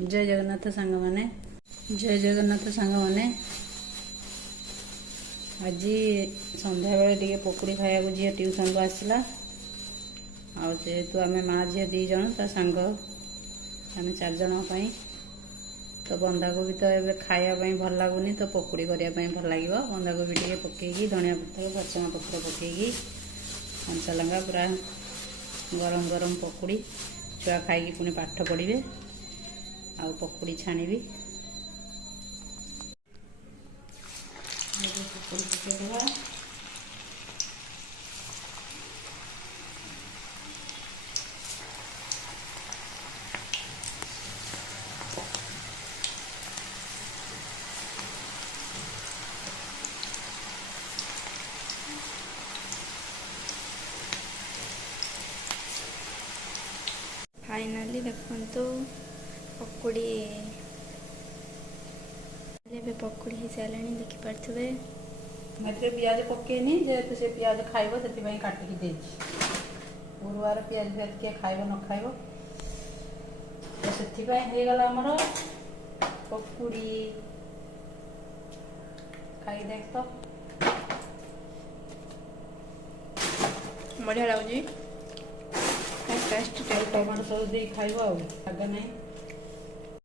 जय जगन्नाथ सांग माने जय जगन्नाथ सांग माने आज संध्या बेले टे पकुड़ी खाया झी ट्यूशन को आसला आहेतु आम माँ झी दी जन ता सांग आम 4 जन तो बंधाकोबी तो ये खायापाई भल लगुनि तो पकुड़ी करने भल लगे बंधाकोबी टे पकईकी धनिया पत्र भर्संगा पत्र पकईकी कंचा लंका पूरा गरम गरम पकुड़ी छुआ खाई पुणी पाठ पढ़े आ पकुड़ी छाणी पकुड़ी पकईदेवा फाइनाली देखो पकुड़ी पकुड़ी हो सारे देखिपे मैं पियाज पकईनी जेहेतु से पियाज खाइब से काटिकी दे गुरुवार पियाज फियाज किए खाइब न खाइब तो से गला आमर पकुड़ी खाई देख तो बढ़िया लगुच टमाटो सॉस दे खाइब आगे नहीं